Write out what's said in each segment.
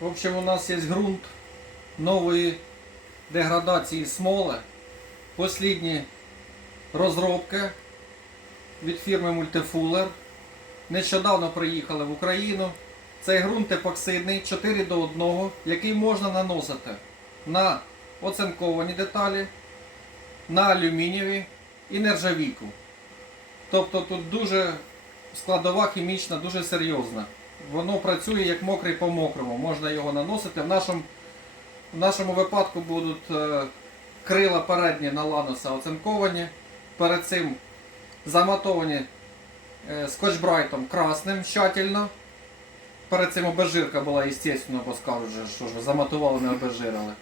В общем, у нас є ґрунт нової деградації смоли. Послідні розробки від фірми Multifuller. Нещодавно приїхали в Україну. Цей ґрунт епоксидний 4 до 1, який можна наносити на оцинковані деталі, на алюмінієві і нержавійку. Тобто тут дуже складова хімічна, дуже серйозна. Воно працює як мокрий по мокрому. Можна його наносити. В нашому, в нашому випадку будуть е, крила передні на ланоса оцинковані. Перед цим заматовані е, скотчбрайтом красним тщательно. Перед цим обезжирка була, звісно, бо скажуть, що ж заматували, не обезжирили.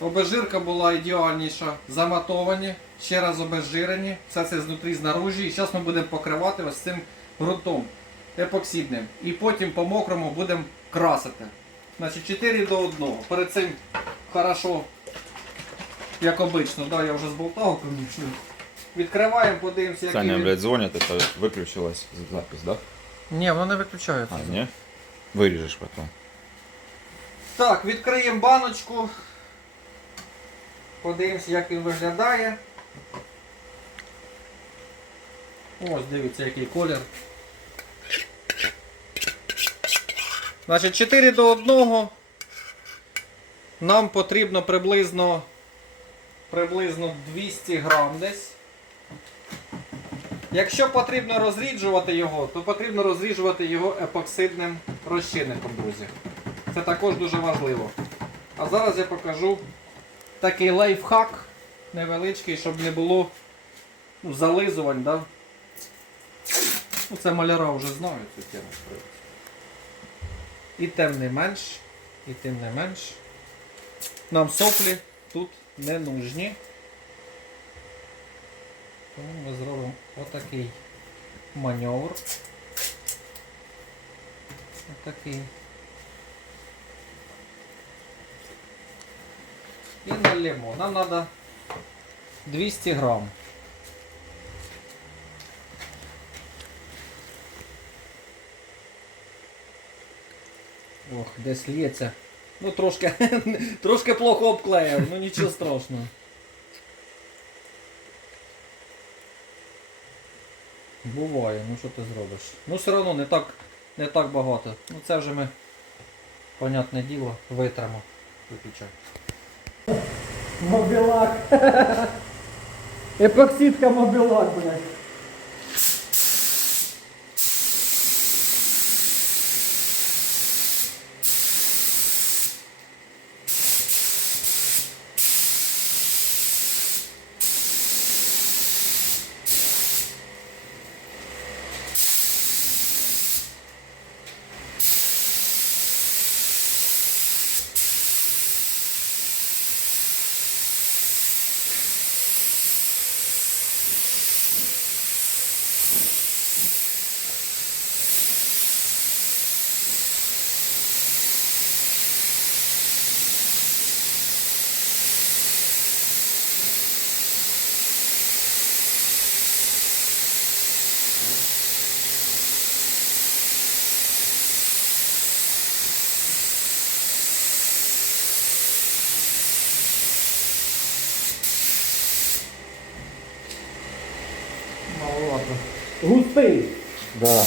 Обезжирка була ідеальніша, заматовані, ще раз обезжирені, все це знутрі знаружі. І зараз ми будемо покривати ось цим ґрунтом епоксидним. І потім по мокрому будемо красити. Значить 4 до 1. Перед цим хорошо, як обично, да, я вже зболтав, конечно. Відкриваємо, подивимося, який. Саня, він- блядь, звонит, это выключилась запись, да? Ні, воно не виключається. А, не? Вырежешь потом. Так, відкриємо баночку. Подивимося, як він виглядає. Ось, дивіться, який колір. Значить, 4 до 1. Нам потрібно приблизно приблизно 200 грам десь. Якщо потрібно розріджувати його, то потрібно розріджувати його епоксидним розчинником, друзі. Це також дуже важливо. А зараз я покажу такий лайфхак невеличкий, щоб не було ну, зализувань. Да? Ну, це маляра вже знають цю тему. І тим не менш, і тим не менш. Нам соплі тут не нужні. Тому ми зробимо отакий маневр. Отакий. І налємо. Нам треба 200 грам. Ох, десь лється. Ну трошки, трошки плохо обклеїв, ну нічого страшного. Буває, ну що ти зробиш? Ну все одно не так, не так багато. Ну це вже ми, понятне діло, витримо. Виключай. Мобілак. Епоксидка мобілак, блядь. Густий. Да.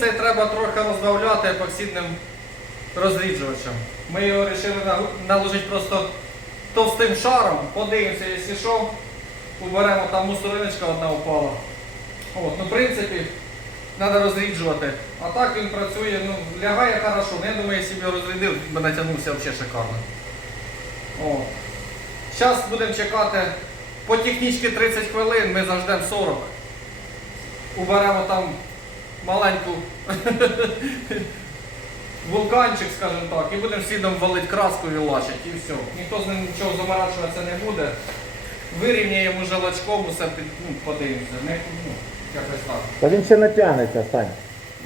Цей треба трохи розбавляти епоксидним розріджувачем. Ми його вирішили наложити просто товстим шаром, подивимося, якщо що, уберемо там мусориночка одна упала. От, ну, в принципі, треба розріджувати. А так він працює, ну, лягає хорошо. Ну, я думаю, якщо б його розрядив, би натягнувся взагалі шикарно. О. Зараз будемо чекати по технічці 30 хвилин, ми заждемо 40. Уберемо там маленьку вулканчик, скажімо так, і будемо слідом валити краску і лачити, і все. Ніхто з ним нічого заморачуватися не буде. Вирівняємо желачком, усе під, ну, подивимося. Не, ну, якось так. Та він ще натягнеться, Сань.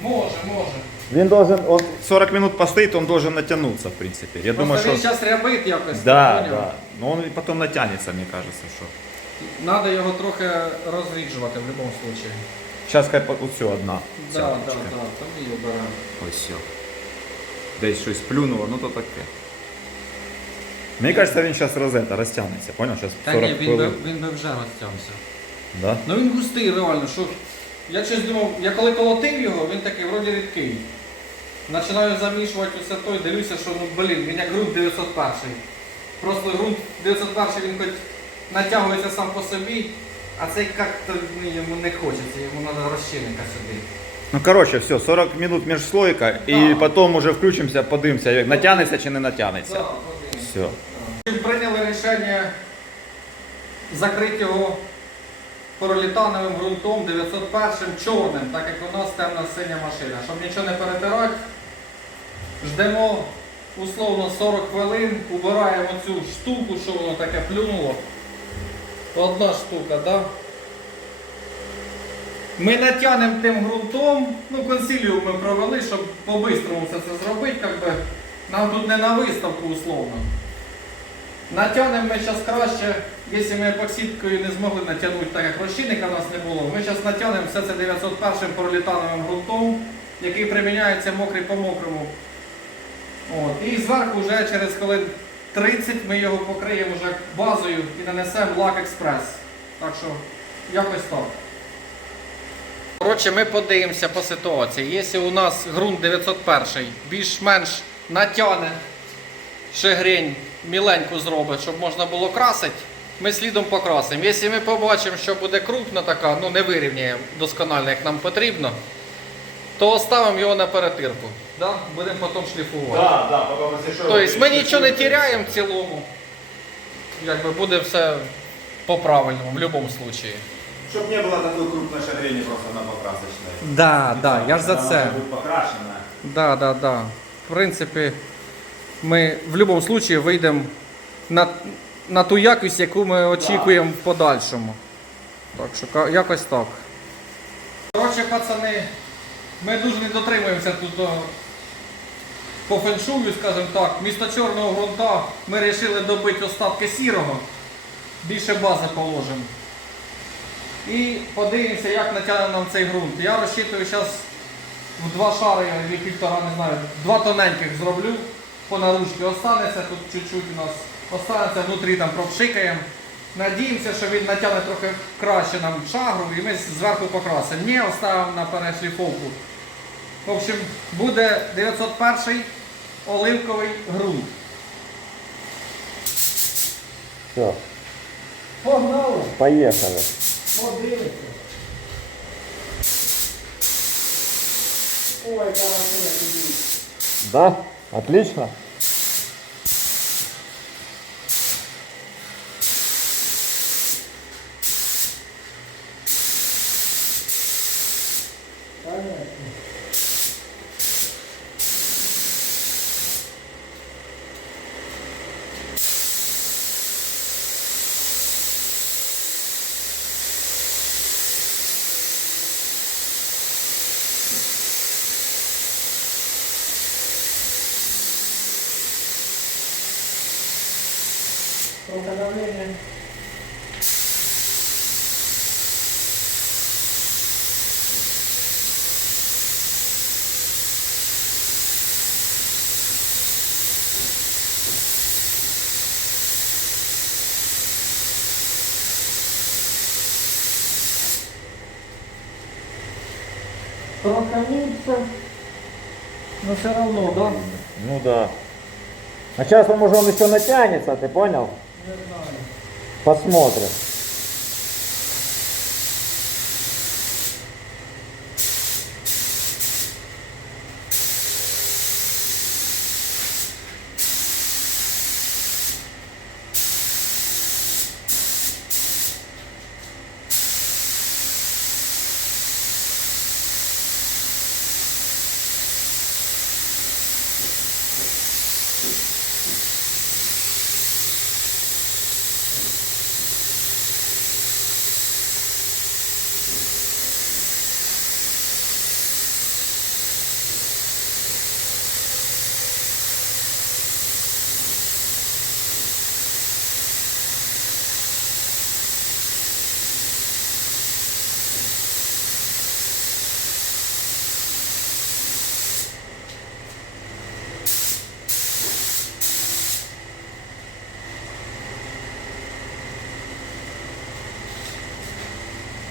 Може, може. Він должен, он, 40 минут постоит, он должен натянуться, в принципе. Я Просто думаю, він что... зараз рябить якось. Да, поняв? да. Но он потом натянется, мне кажется, что... Надо його трохи розріджувати в будь-якому випадку. Сейчас хай по- все, одна. Да, да, цяточка. да, там ми його беремо. Ось все. Десь щось плюнуло, ну то таке. Мені кажется, він зараз розета, розтягнеться, понял? Зараз Та 40 ні, він би, хвилин. він би вже розтягнувся. Да? Ну він густий реально, що я щось думав, я коли колотив його, він такий вроді рідкий. Починаю замішувати усе то і дивлюся, що ну блін, він як ґрунт 901. Просто ґрунт 901 він хоч натягується сам по собі, а цей як-то ну, йому не хочеться, йому треба розчинника сюди. Ну короче, все, 40 минут межслойка, Да. і потім уже включимося, подивимося, як натягнеться чи не натягнеться. Да, подивимось. Все. Прийняли рішення закрити його поролітановим ґрунтом 901 чорним, так як у нас темна синя машина. Щоб нічого не перетирати, ждемо условно 40 хвилин, убираємо цю штуку, що воно таке плюнуло. Одна штука, да? Ми натягнемо тим ґрунтом, ну консиліум ми провели, щоб по-бистрому все це зробити, як би. Нам тут не на виставку условно. Натягнемо ми зараз краще, якщо ми епоксидкою не змогли натягнути, так як розчинника у нас не було, ми зараз натягнемо все це 901 пролітановим ґрунтом, який приміняється мокрий по мокрому. От. І зверху вже через хвилин 30 ми його покриємо вже базою і нанесемо лак експрес. Так що якось так. Коротше, ми подивимося по ситуації. Якщо у нас ґрунт 901 більш-менш натягне шегрень міленьку зробить, щоб можна було красити, ми слідом покрасимо. Якщо ми побачимо, що буде крупна така, ну не вирівняє досконально, як нам потрібно, то оставимо його на перетирку. Да? Будемо потім шліфувати. Да, да, потом, если что... Тобто ми нічого не тіряємо в цілому. Якби буде все по-правильному в будь-якому випадку. Чтобы не было такой крупной шагрени просто на покрасочной. Да, да, я ж за це. уже будет покрашена. Да, да, да. В принципі, ми в будь-якому випадку вийдемо на, на ту якість, яку ми очікуємо в подальшому. Так що ка- якось так. Коротше, пацани, ми дуже не дотримуємося тут до по феншую, скажімо так. Місто чорного ґрунта ми вирішили добити остатки сірого, більше бази положимо. І подивимося, як натягне нам цей ґрунт. Я розчитую зараз в два шари, я півтора, не знаю, два тоненьких зроблю по наружці. Останеться тут чуть-чуть у нас. Останеться внутрі там пропшикаємо. Надіємося, що він натягне трохи краще нам шагру і ми зверху покрасимо. Ні, оставимо на перешліфовку. В общем, буде 901 оливковий ґрунт. все, Погнали! поїхали. Подивимося. Ой, карасуня тобі. Да? Отлично. Рукодавление. Трохи сохранится. Ну все равно, да? Ну да. А сейчас, может, он еще натянется, ты понял? Посмотрим.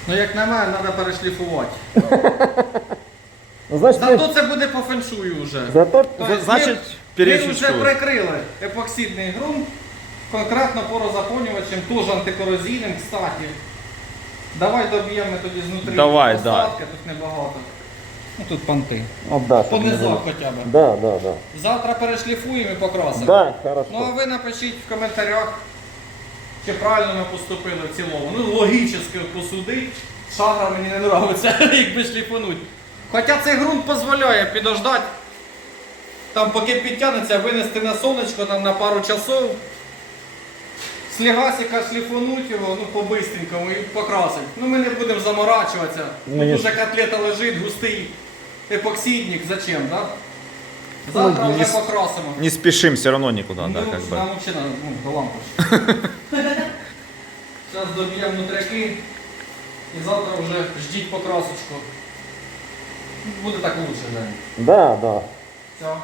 Ну як на мене, треба перешліфувати. Ну, значит, Зато це буде по феншую вже. зато Тобто значить, ми- перечищу. вже прикрили епоксидний ґрунт, конкретно порозаповнювачем, теж антикорозійним, кстати. Давай доб'ємо тоді знутрі Давай, посадки, тут небагато. Ну тут понти. Вот, да, По чтоб не низах было. хоча б. Да, да, да. Завтра перешліфуємо і покрасимо. Да, хорошо. Ну а ви напишіть в коментарях, чи правильно ми поступили в цілому. Ну, логічно посудить. Шагра мені не подобається, якби шліфануть. Хоча цей ґрунт дозволяє підождати, там поки підтягнеться, винести на сонечко там, на пару часов. Слігасика шліфануть його, ну по-бистренькому і покрасить. Ну ми не будемо заморачуватися. Ну, Тут уже котлета лежить, густий епоксидник, зачем, да? Завтра Ну, вже не покрасимо. Не спешим все равно никуда, Ну, да, как нам надо, ну, до лампы. Сейчас доб'ємо внутряки і завтра вже ждіть покрасочку. Буде так лучше, да. Да, да. Все.